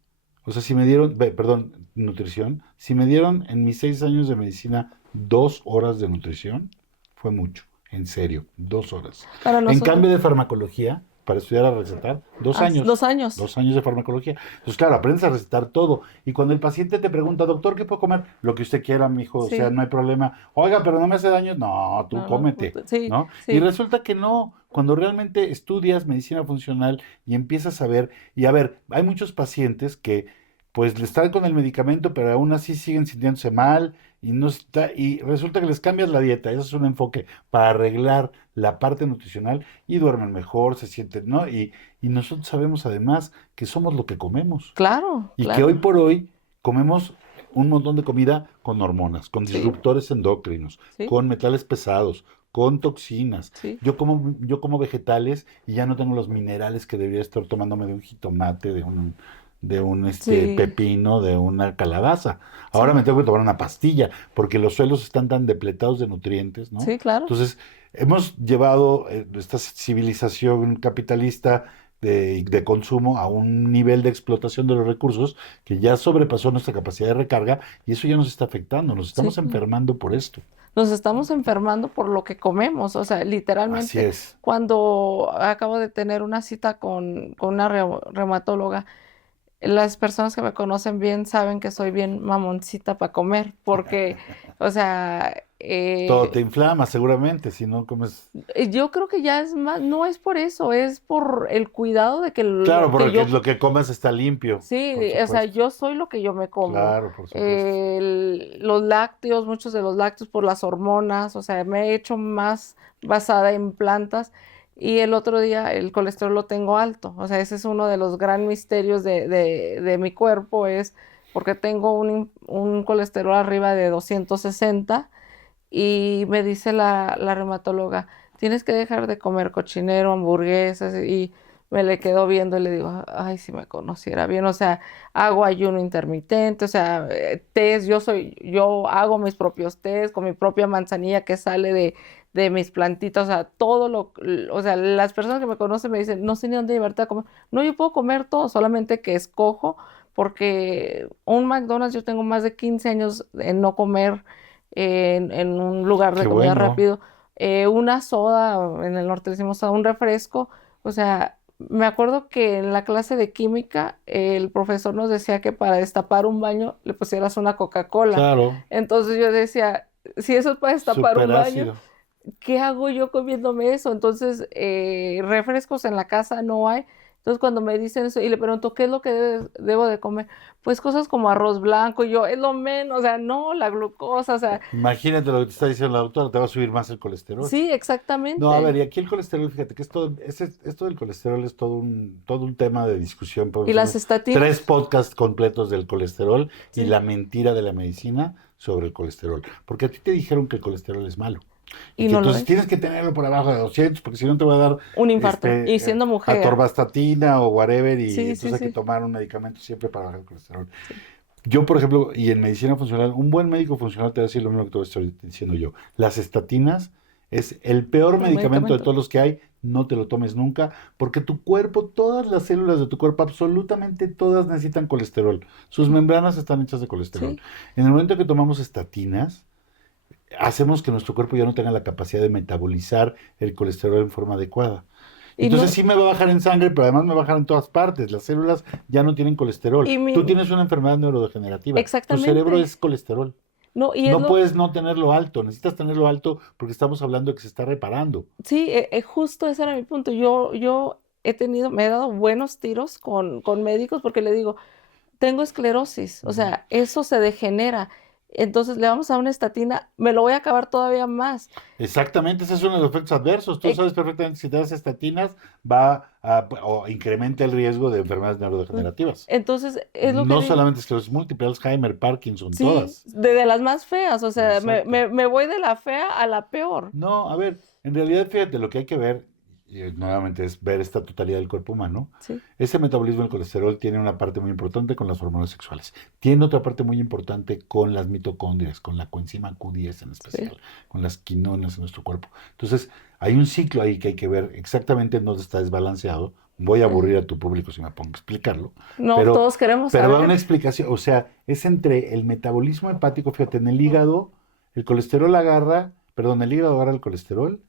O sea, si me dieron, perdón, nutrición, si me dieron en mis 6 años de medicina 2 horas de nutrición, fue mucho, en serio, 2 horas. Para En nosotros, cambio de farmacología, para estudiar a recetar, 2 años, 2 años. 2 años de farmacología. Entonces, claro, aprendes a recetar todo. Y cuando el paciente te pregunta, doctor, ¿qué puedo comer? Lo que usted quiera, mijo, o sea, Sí, no hay problema. Oiga, pero no me hace daño. No, tú no, no, cómete, sí, ¿no? Y sí, resulta que no, cuando realmente estudias medicina funcional y empiezas a ver, y a ver, hay muchos pacientes que pues le están con el medicamento, pero aún así siguen sintiéndose mal y no está, y resulta que les cambias la dieta. Ese es un enfoque para arreglar la parte nutricional y duermen mejor, se sienten, ¿no? Y nosotros sabemos además que somos lo que comemos claro, y que hoy claro, por hoy comemos un montón de comida con hormonas, con sí, disruptores endocrinos, sí, con metales pesados, con toxinas. sí, Yo como vegetales y ya no tengo los minerales que debería estar tomándome de un jitomate, de un sí, pepino, de una calabaza. Ahora sí, me tengo que tomar una pastilla porque los suelos están tan depletados de nutrientes, ¿no? sí, claro. Entonces, hemos llevado esta civilización capitalista de consumo a un nivel de explotación de los recursos que ya sobrepasó nuestra capacidad de recarga y eso ya nos está afectando, nos Sí, estamos enfermando por esto. nos estamos enfermando por lo que comemos, o sea, Así literalmente, es. cuando acabo de tener una cita con una reumatóloga, las personas que me conocen bien saben que soy bien mamoncita para comer, porque, o sea, Todo te inflama seguramente si no comes. yo creo que ya es más, no es por eso, es por el cuidado de que Claro, lo que porque yo. lo que comes está limpio, por Sí, o sea, supuesto. yo soy lo que yo me como. Claro, por supuesto. Los lácteos, muchos de los lácteos por las hormonas, o sea, me he hecho más basada en plantas y el otro día el colesterol lo tengo alto. O sea, ese es uno de los gran misterios de mi cuerpo, es porque tengo un colesterol arriba de 260 y me dice la reumatóloga, tienes que dejar de comer cochinero, hamburguesas y me le quedo viendo y le digo, ay, si me conociera bien, o sea, hago ayuno intermitente, o sea, tés, yo hago mis propios tés con mi propia manzanilla que sale de mis plantitas, o sea, o sea, las personas que me conocen me dicen, no sé ni dónde llevarte a comer, no, yo puedo comer todo, solamente que escojo, porque un McDonald's yo tengo más de 15 años en no comer en un lugar de Qué comida bueno. rápido, una soda, o en el norte le decimos soda, un refresco, o sea, me acuerdo que en la clase de química el profesor nos decía que para destapar un baño le pusieras una Coca-Cola. Claro, Entonces yo decía, si eso es para destapar un súper baño, ácido. ¿qué hago yo comiéndome eso? Entonces, refrescos en la casa no hay. Entonces cuando me dicen eso y le pregunto, ¿qué es lo que debo de comer? Pues cosas como arroz blanco, y yo, es lo menos, o sea, no, la glucosa, o sea, Imagínate lo que te está diciendo la doctora, te va a subir más el colesterol. sí, No, a ver, exactamente. y aquí el colesterol, fíjate que esto del colesterol es todo un tema de discusión. Y Podemos las hacer 3 estatinas, podcasts completos del colesterol y sí, la mentira de la medicina sobre el colesterol. Porque a ti te dijeron que el colesterol es malo. Y y que no lo entonces es. tienes que tenerlo por abajo de 200, porque si no te va a dar Un infarto. Y siendo mujer, atorvastatina o whatever, y sí, sí, entonces hay que sí, tomar un medicamento siempre para bajar el colesterol. sí. Yo, por ejemplo, y en medicina funcional, un buen médico funcional te va a decir lo mismo que te estoy diciendo yo. Las estatinas es el peor El medicamento de medicamento. todos los que hay. No te lo tomes nunca, porque tu cuerpo, todas las células de tu cuerpo, absolutamente todas necesitan colesterol. Sus membranas están hechas de colesterol. Sí. En el momento que tomamos estatinas, hacemos que nuestro cuerpo ya no tenga la capacidad de metabolizar el colesterol en forma adecuada. Y Entonces no, sí me va a bajar en sangre, pero además me va a bajar en todas partes. Las células ya no tienen colesterol. y Tú mi, tienes una enfermedad neurodegenerativa. Tu cerebro exactamente. es colesterol. No, y es No lo, puedes no tenerlo alto. Necesitas tenerlo alto porque estamos hablando de que se está reparando. sí, justo ese era mi punto. Yo me he dado buenos tiros con médicos porque le digo, tengo esclerosis, o Ujú. sea, eso se degenera. Entonces le vamos a una estatina, me lo voy a acabar todavía más. Exactamente, ese es uno de los efectos adversos. Tú Eh, sabes perfectamente que si te das estatinas va a, o incrementa el riesgo de enfermedades neurodegenerativas. entonces, es lo que No digo. solamente esclerosis múltiple, Alzheimer, Parkinson, Sí, todas. de las más feas, o sea, Exacto. me voy de la fea a la peor. No, a ver, en realidad fíjate, lo que hay que ver, y nuevamente es ver esta totalidad del cuerpo humano. Sí, Ese metabolismo del colesterol tiene una parte muy importante con las hormonas sexuales. Tiene otra parte muy importante con las mitocondrias, con la coenzima Q10 en sí. especial, con las quinonas en nuestro cuerpo. Entonces, hay un ciclo ahí que hay que ver exactamente en dónde está desbalanceado. Voy a eh, aburrir a tu público si me pongo a explicarlo, no, pero, todos queremos pero va una saber. explicación, o sea, es entre el metabolismo hepático, fíjate, en el hígado, el colesterol agarra, perdón, el hígado agarra el colesterol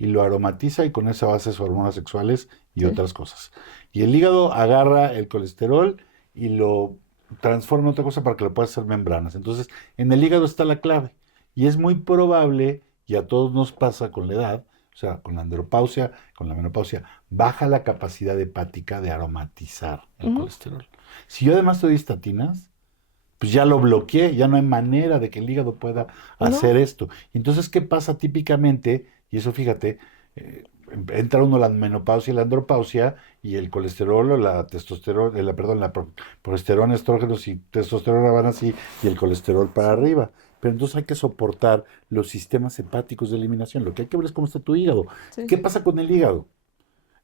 y lo aromatiza y con eso hace sus hormonas sexuales y Sí. otras cosas. Y el hígado agarra el colesterol y lo transforma en otra cosa para que lo pueda hacer membranas. Entonces, en el hígado está la clave. Y es muy probable, y a todos nos pasa con la edad, o sea, con la andropausia, con la menopausia, baja la capacidad hepática de aromatizar el Ujú. colesterol. Si yo además te doy estatinas, pues ya lo bloqueé, ya no hay manera de que el hígado pueda hacer No, esto. Entonces, ¿qué pasa típicamente? Y eso fíjate, entra uno la menopausia y la andropausia y el colesterol o la testosterona, perdón, progesterona, estrógenos y testosterona van así y el colesterol para sí, arriba. Pero entonces hay que soportar los sistemas hepáticos de eliminación. Lo que hay que ver es cómo está tu hígado. sí. ¿Qué pasa con el hígado?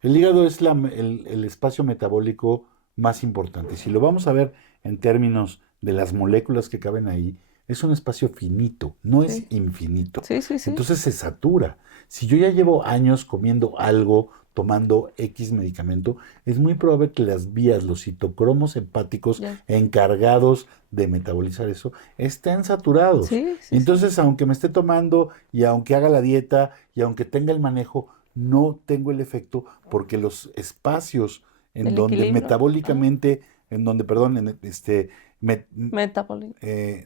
El hígado es el espacio metabólico más importante. Si lo vamos a ver en términos de las moléculas que caben ahí, es un espacio finito, no es Sí, infinito. sí, sí, sí. Entonces se satura. Si yo ya llevo años comiendo algo, tomando X medicamento, es muy probable que las vías, los citocromos hepáticos Ya. encargados de metabolizar eso, estén saturados. Sí, Y sí, sí. entonces, aunque me esté tomando y aunque haga la dieta y aunque tenga el manejo, no tengo el efecto porque los espacios en El donde equilibrio. Ajá. metabólicamente, perdón, me- Metabolismo.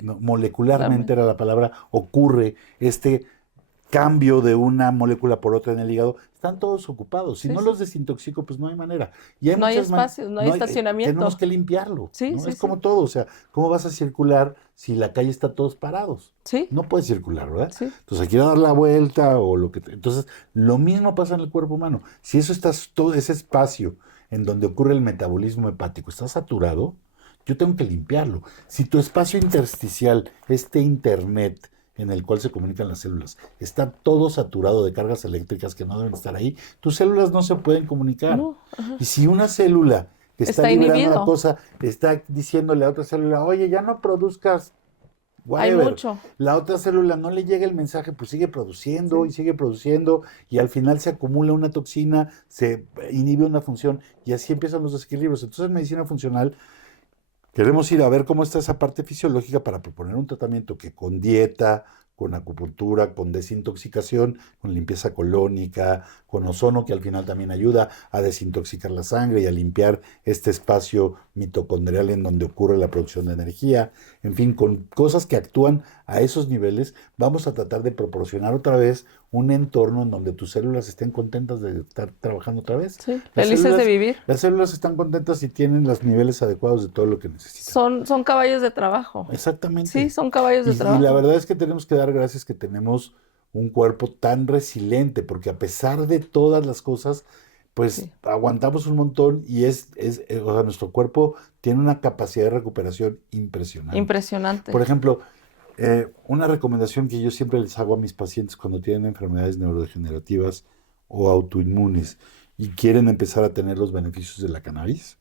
no, molecularmente era la palabra, ocurre este cambio de una molécula por otra en el hígado, están todos ocupados. Si Sí, no sí. los desintoxico, pues no hay manera. Y hay No hay muchas maneras, espacios, no hay no hay, tenemos estacionamiento. que limpiarlo, Sí, ¿no? sí, Es sí. como todo, o sea, ¿cómo vas a circular si la calle está todos parados? Sí, No puedes circular, ¿verdad? sí. Entonces hay que dar la vuelta o lo que... Entonces, lo mismo pasa en el cuerpo humano. Si eso está, todo ese espacio en donde ocurre el metabolismo hepático está saturado, yo tengo que limpiarlo. Si tu espacio intersticial, este internet en el cual se comunican las células, está todo saturado de cargas eléctricas que no deben estar ahí, tus células no se pueden comunicar. No, ajá. Y si una célula que está Está liberando una inhibido. cosa está diciéndole a otra célula, oye, ya no produzcas Hay whatever, mucho. la otra célula no le llega el mensaje, pues sigue produciendo y al final se acumula una toxina, se inhibe una función y así empiezan los desequilibrios. Entonces, en medicina funcional queremos ir a ver cómo está esa parte fisiológica para proponer un tratamiento que con dieta, con acupuntura, con desintoxicación, con limpieza colónica, con ozono, que al final también ayuda a desintoxicar la sangre y a limpiar este espacio mitocondrial en donde ocurre la producción de energía. En fin, con cosas que actúan a esos niveles, vamos a tratar de proporcionar otra vez un entorno en donde tus células estén contentas de estar trabajando otra vez. Sí, Las felices de células, vivir. las células están contentas si tienen los niveles adecuados de todo lo que necesitan. Son caballos de trabajo. Sí, Exactamente. son caballos de Y la trabajo. verdad es que tenemos que dar gracias que tenemos un cuerpo tan resiliente, porque a pesar de todas las cosas, pues Sí, aguantamos un montón y o sea, nuestro cuerpo tiene una capacidad de recuperación impresionante. impresionante. Por ejemplo, una recomendación que yo siempre les hago a mis pacientes cuando tienen enfermedades neurodegenerativas o autoinmunes y quieren empezar a tener los beneficios de la cannabis,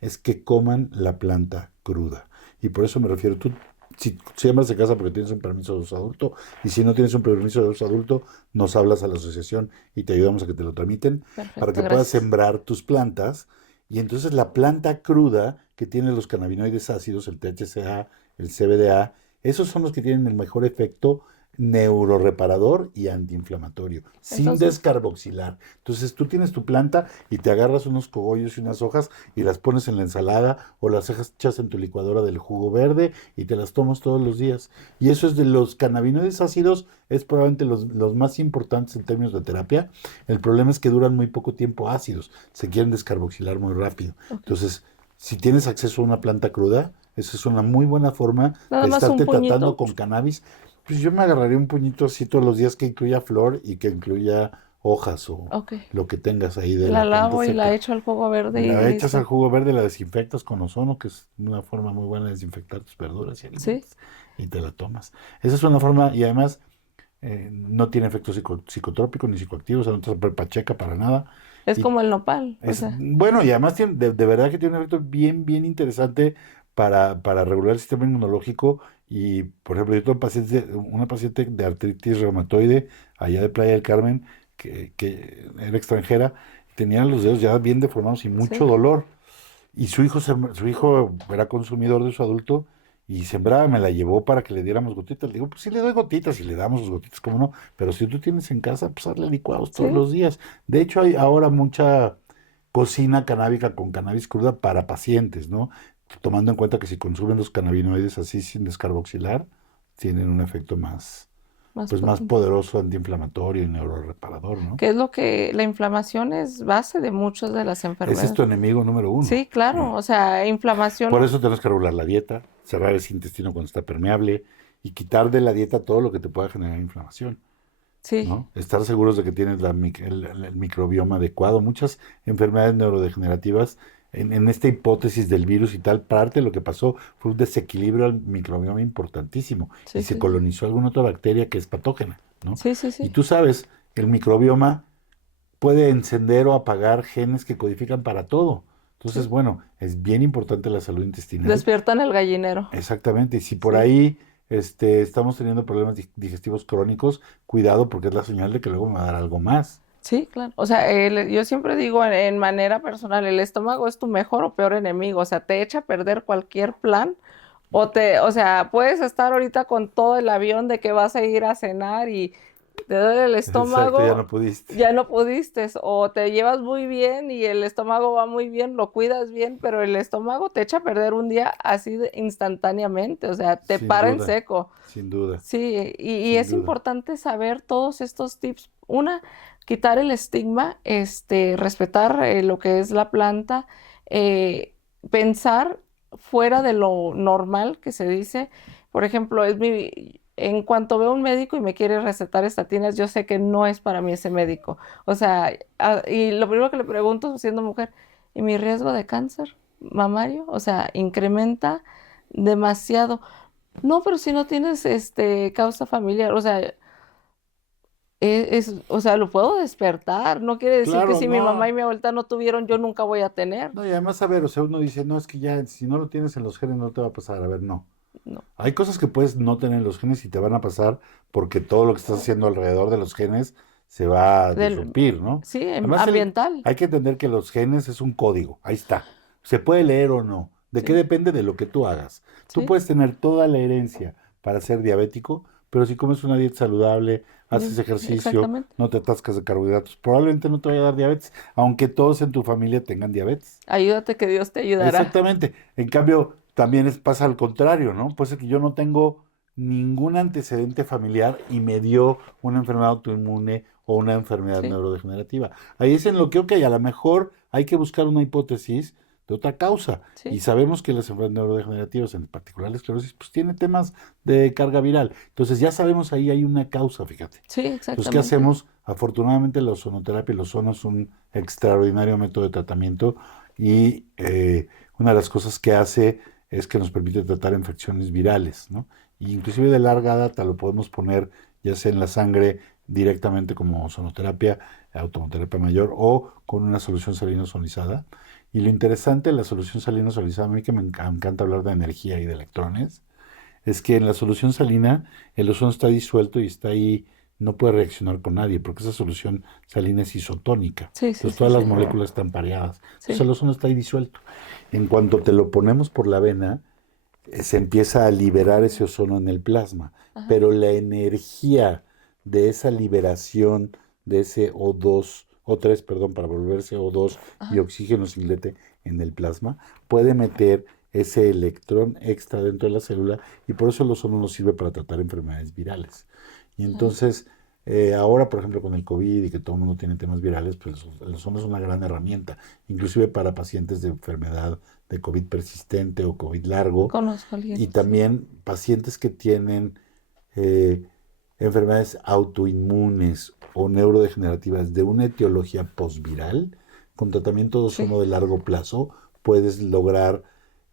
es que coman la planta cruda. Y por eso me refiero, tú si siembras de casa porque tienes un permiso de uso adulto, y si no tienes un permiso de uso adulto, nos hablas a la asociación y te ayudamos a que te lo tramiten para Perfecto, que puedas gracias. sembrar tus plantas. Y entonces la planta cruda que tiene los cannabinoides ácidos, el THCA, el CBDA, esos son los que tienen el mejor efecto neuroreparador y antiinflamatorio, sin Entonces, descarboxilar. Entonces tú tienes tu planta y te agarras unos cogollos y unas hojas y las pones en la ensalada o las echas en tu licuadora del jugo verde y te las tomas todos los días. Y eso es de los cannabinoides ácidos, es probablemente los más importantes en términos de terapia. El problema es que duran muy poco tiempo ácidos, se quieren descarboxilar muy rápido. ok. Entonces, si tienes acceso a una planta cruda, esa es una muy buena forma Nada de más un estarte tratando puñito. con cannabis. Pues yo me agarraría un puñito así todos los días que incluya flor y que incluya hojas o Ok. lo que tengas ahí de La la planta lavo y la seca. echo al fuego verde y La echas al listo. jugo verde, la desinfectas con ozono, que es una forma muy buena de desinfectar tus verduras y Sí. alimentos, y te la tomas. Esa es una forma, y además no tiene efecto psicotrópico ni psicoactivo, o sea, no te super pacheca para nada. Es Y como el nopal. O es, sea, bueno, y además tiene, de verdad que tiene un efecto bien, bien interesante para regular el sistema inmunológico. Y, por ejemplo, yo tengo una paciente de artritis reumatoide allá de Playa del Carmen, que era extranjera, tenía los dedos ya bien deformados y mucho sí. dolor. Y su hijo era consumidor de su adulto y sembraba, me la llevó para que le diéramos gotitas. Le digo, pues sí le doy gotitas y le damos las gotitas, cómo no. Pero si tú tienes en casa, pues hazle licuados todos Sí. los días. De hecho, hay ahora mucha cocina canábica con cannabis cruda para pacientes, ¿no? Tomando en cuenta que si consumen los cannabinoides así sin descarboxilar, tienen un efecto Más pues más potente. poderoso antiinflamatorio y neuroreparador, ¿no? ¿Qué es lo que la inflamación es base de muchas de las Ese es enfermedades? tu enemigo número uno. Sí, claro. O sea, Por inflamación. eso tenemos que regular la dieta, cerrar ese intestino cuando está permeable y quitar de la dieta todo lo que te pueda generar inflamación, Sí, ¿no? Estar seguros de que tienes el microbioma adecuado. Muchas enfermedades neurodegenerativas, en esta hipótesis del virus y tal, parte de lo que pasó fue un desequilibrio al microbioma importantísimo y sí, se sí, sí. colonizó alguna otra bacteria que es patógena, ¿no? Sí, sí, Y sí. tú sabes, el microbioma puede encender o apagar genes que codifican para todo. Entonces, Sí. bueno, es bien importante la salud intestinal. Despiertan el gallinero. Exactamente, y si por Sí. ahí estamos teniendo problemas digestivos crónicos, cuidado porque es la señal de que luego me va a dar algo más. Sí, claro. O sea, yo siempre digo en manera personal, el estómago es tu mejor o peor enemigo. O sea, te echa a perder cualquier plan. O sea, puedes estar ahorita con todo el avión de que vas a ir a cenar y te duele el Exacto, ya no estómago, pudiste. ya no pudiste. O te llevas muy bien y el estómago va muy bien, lo cuidas bien, pero el estómago te echa a perder un día así instantáneamente. O sea, te Sin para en duda, seco. sin duda, Sí, y sin es duda. importante saber todos estos tips. Una, quitar el estigma, respetar lo que es la planta, pensar fuera de lo normal que se dice. Por ejemplo, en cuanto veo un médico y me quiere recetar estatinas, yo sé que no es para mí ese médico. O sea, y lo primero que le pregunto siendo mujer, ¿y mi riesgo de cáncer mamario? O sea, incrementa demasiado. No, pero si no tienes causa familiar, o sea, o sea, lo puedo despertar. No quiere decir que Claro, si mi mamá y no. mi abuelita no tuvieron, yo nunca voy a tener. No, y además, a ver, o sea, uno dice, no, es que ya, si no lo tienes en los genes no te va a pasar. A ver, no. No. Hay cosas que puedes no tener en los genes y te van a pasar porque todo lo que estás haciendo alrededor de los genes se va a Del, disrumpir, ¿no? sí, Además, ambiental. hay que entender que los genes es un código, ahí está. Se puede leer o no. ¿De qué Sí, depende? De lo que tú hagas. Tú sí, puedes tener toda la herencia para ser diabético, pero si comes una dieta saludable, haces ejercicio, Exactamente. no te atascas de carbohidratos, probablemente no te vaya a dar diabetes, aunque todos en tu familia tengan diabetes. Ayúdate que Dios te ayudará. Exactamente. En cambio, también pasa al contrario, ¿no? Puede ser que yo no tengo ningún antecedente familiar y me dio una enfermedad autoinmune o una enfermedad Sí, neurodegenerativa. Ahí es en lo que, ok, a lo mejor hay que buscar una hipótesis de otra causa. Y sí, sabemos que las enfermedades neurodegenerativas, en particular la esclerosis, pues tiene temas de carga viral. Entonces ya sabemos ahí hay una causa, fíjate. sí, Entonces, ¿qué exactamente. hacemos? Afortunadamente la ozonoterapia, el ozono es un extraordinario método de tratamiento y una de las cosas que hace es que nos permite tratar infecciones virales, ¿no? Y inclusive de larga data lo podemos poner ya sea en la sangre directamente como ozonoterapia, autoterapia mayor o con una solución salina ozonizada. Y lo interesante de la solución salina ozonizada, a mí que me encanta hablar de energía y de electrones, es que en la solución salina el ozono está disuelto y está ahí, no puede reaccionar con nadie, porque esa solución salina es isotónica. Sí, sí, Entonces sí, todas las sí. moléculas están pareadas. Entonces Sí. el ozono está ahí disuelto. En cuanto te lo ponemos por la vena, se empieza a liberar ese ozono en el plasma, Ajá, pero la energía de esa liberación de ese O2, O3, perdón, para volverse O2 y ajá. oxígeno singlete en el plasma, puede meter ese electrón extra dentro de la célula y por eso el ozono nos sirve para tratar enfermedades virales. Y Ah, entonces, ahora, por ejemplo, con el COVID y que todo el mundo tiene temas virales, pues el ozono es una gran herramienta, inclusive para pacientes de enfermedad de COVID persistente o COVID largo, conozco a alguien, y sí. también pacientes que tienen eh, enfermedades autoinmunes o neurodegenerativas de una etiología posviral, con tratamiento de Sí. ozono de largo plazo, puedes lograr,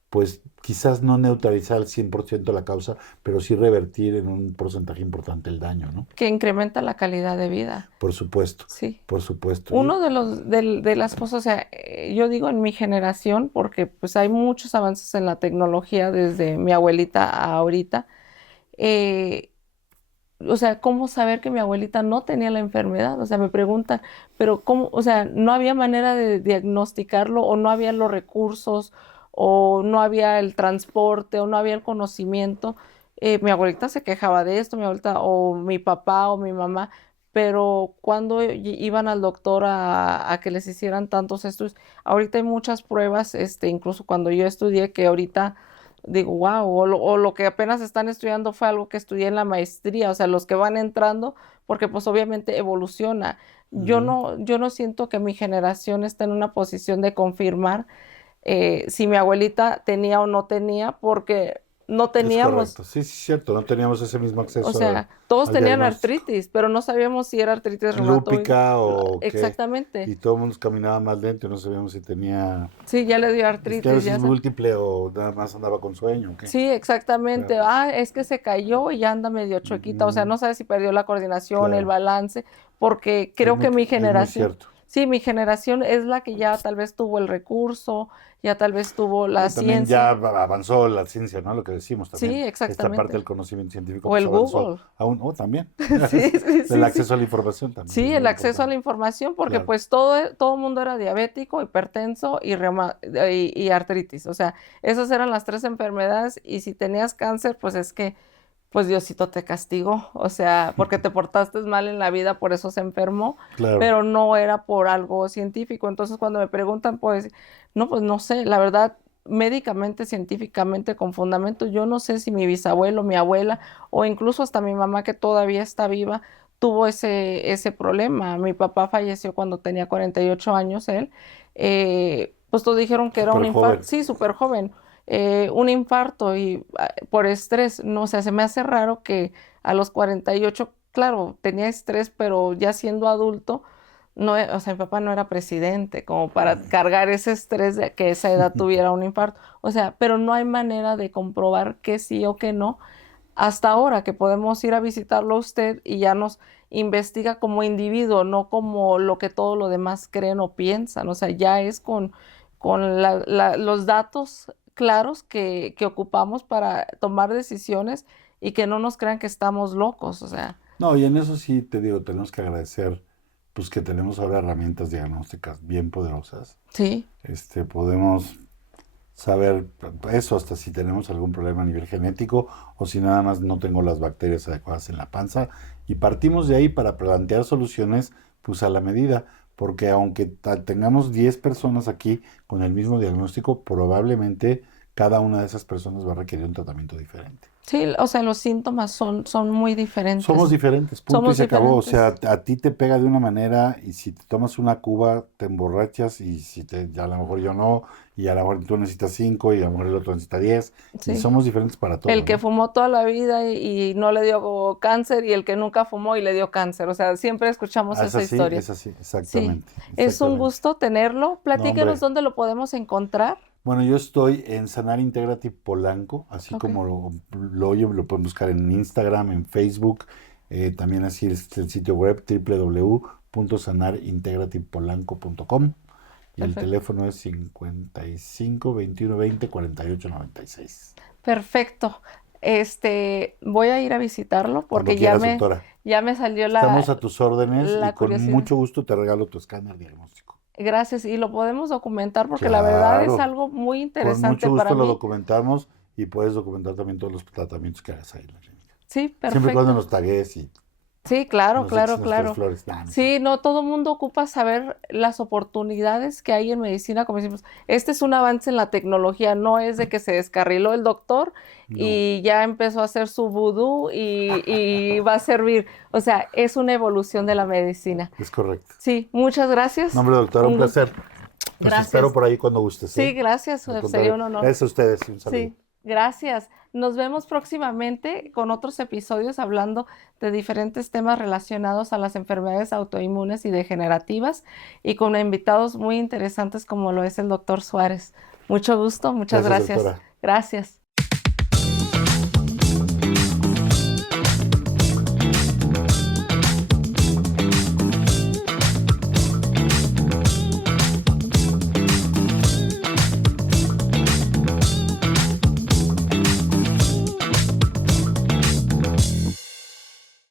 pues quizás no neutralizar al 100% la causa, pero sí revertir en un porcentaje importante el daño, ¿no? Que incrementa la calidad de vida. Por supuesto, Sí. por supuesto. Uno de los de las cosas, o sea, yo digo en mi generación, porque pues hay muchos avances en la tecnología desde mi abuelita a ahorita. eh, o sea, ¿cómo saber que mi abuelita no tenía la enfermedad? O sea, me preguntan, pero ¿cómo? O sea, no había manera de diagnosticarlo o no había los recursos o no había el transporte o no había el conocimiento. Mi abuelita se quejaba de esto, mi abuelita o mi papá o mi mamá, pero cuando iban al doctor a que les hicieran tantos estudios, ahorita hay muchas pruebas, incluso cuando yo estudié, que ahorita digo, wow, o lo que apenas están estudiando fue algo que estudié en la maestría, o sea, los que van entrando, porque pues obviamente evoluciona. Ujú. Yo no siento que mi generación esté en una posición de confirmar si mi abuelita tenía o no tenía, porque no Es teníamos. correcto, sí, sí, es cierto, no teníamos ese mismo O acceso sea, todos al tenían diagnóstico. artritis, pero no sabíamos si era artritis reumatoide. Lúpica o qué, Exactamente. y todo el mundo caminaba más lento y no sabíamos si tenía Sí, ya le dio artritis, esclerosis ya sé. múltiple o nada más andaba con sueño, ¿o qué? Sí, exactamente. Claro. Ah, es que se cayó y ya anda medio chuequita. O sea, Ujú, no sabe si perdió la coordinación, el claro, balance, porque creo que mi es muy generación, cierto. sí, mi generación es la que ya tal vez tuvo el recurso, ya tal vez tuvo la Y también ya ciencia. avanzó la ciencia, ¿no? Lo que decimos Sí, también, esta parte exactamente. del conocimiento científico O pues el avanzó Google. aún, también, Sí, sí, el sí, sí. acceso a la información también, que Sí, es el muy acceso a la importante. información, porque Claro. pues todo el mundo era diabético, hipertenso y artritis. O sea, esas eran las tres enfermedades y si tenías cáncer, pues es que, pues Diosito te castigó. O sea, porque te portaste mal en la vida, por eso se enfermó, Claro. pero no era por algo científico. Entonces, cuando me preguntan, pues, no, pues no sé, la verdad, médicamente, científicamente, con fundamento, yo no sé si mi bisabuelo, mi abuela o incluso hasta mi mamá que todavía está viva tuvo ese problema. Mi papá falleció cuando tenía 48 años, él. Pues todos dijeron que era un Súper infarto, joven. sí, súper joven, un infarto y por estrés, no, o sea, se me hace raro que a los 48, claro, tenía estrés, pero ya siendo adulto, no, o sea, mi papá no era presidente como para cargar ese estrés de que a esa edad tuviera un infarto. O sea, pero no hay manera de comprobar que sí o que no hasta ahora que podemos ir a visitarlo a usted y ya nos investiga como individuo, no como lo que todo lo demás creen o piensan. O sea, ya es con los datos claros que ocupamos para tomar decisiones y que no nos crean que estamos locos. O sea, No, y en eso sí te digo, tenemos que agradecer, pues que tenemos ahora herramientas diagnósticas bien poderosas. sí, Podemos saber eso, hasta si tenemos algún problema a nivel genético o si nada más no tengo las bacterias adecuadas en la panza. Y partimos de ahí para plantear soluciones pues a la medida, porque aunque tengamos 10 personas aquí con el mismo diagnóstico, probablemente cada una de esas personas va a requerir un tratamiento diferente. Sí, o sea, los síntomas son muy Somos diferentes. diferentes, punto y Somos se acabó. O sea, diferentes. a ti te pega de una manera y si te tomas una cuba te emborrachas y si te, a lo mejor yo no, y a lo mejor tú necesitas 5 y a lo mejor el otro necesita 10 y Sí. somos diferentes para El todo, que ¿no? fumó toda la vida y no le dio cáncer y el que nunca fumó y le dio cáncer. O sea, siempre escuchamos Ah, esa historia. es así, Sí, exactamente, es un exactamente. gusto tenerlo. No, Platíquenos hombre. dónde lo podemos encontrar. Bueno, yo estoy en Sanar Integrative Polanco, así Ok, como lo oyen, lo pueden buscar en Instagram, en Facebook, también así es el sitio web www.sanarintegrativepolanco.com y el perfecto. teléfono es 55 21 20 48 96. Perfecto. Voy a ir a visitarlo Cuando porque quieras, doctora. ya me salió Estamos a tus órdenes y la con curiosidad. mucho gusto te regalo tu escáner diagnóstico. Gracias. Y lo podemos documentar porque la verdad es Claro, algo muy con interesante mucho para gusto lo mí. documentamos y puedes documentar también todos los tratamientos que hagas ahí en la clínica. Sí, Siempre y cuando perfecto. nos tagues y Sí, claro, nos eches claro, nuestras claro. flores. Nah, no es Sí, cierto. no, todo mundo ocupa saber las oportunidades que hay en medicina, como decimos, este es un avance en la tecnología, no es de que se descarriló el doctor No, y ya empezó a hacer su vudú y va a servir. O sea, es una evolución de la medicina. es correcto. Sí, muchas No, gracias. hombre, doctora, un Un gusto. placer. Los espero Gracias. por ahí cuando gustes, Sí, ¿eh? gracias, Al sería contrario, un honor. gracias a ustedes y un saludo. Sí, gracias. Nos vemos próximamente con otros episodios hablando de diferentes temas relacionados a las enfermedades autoinmunes y degenerativas y con invitados muy interesantes como lo es el doctor Suárez. Mucho gusto, muchas Gracias, gracias. doctora. Gracias.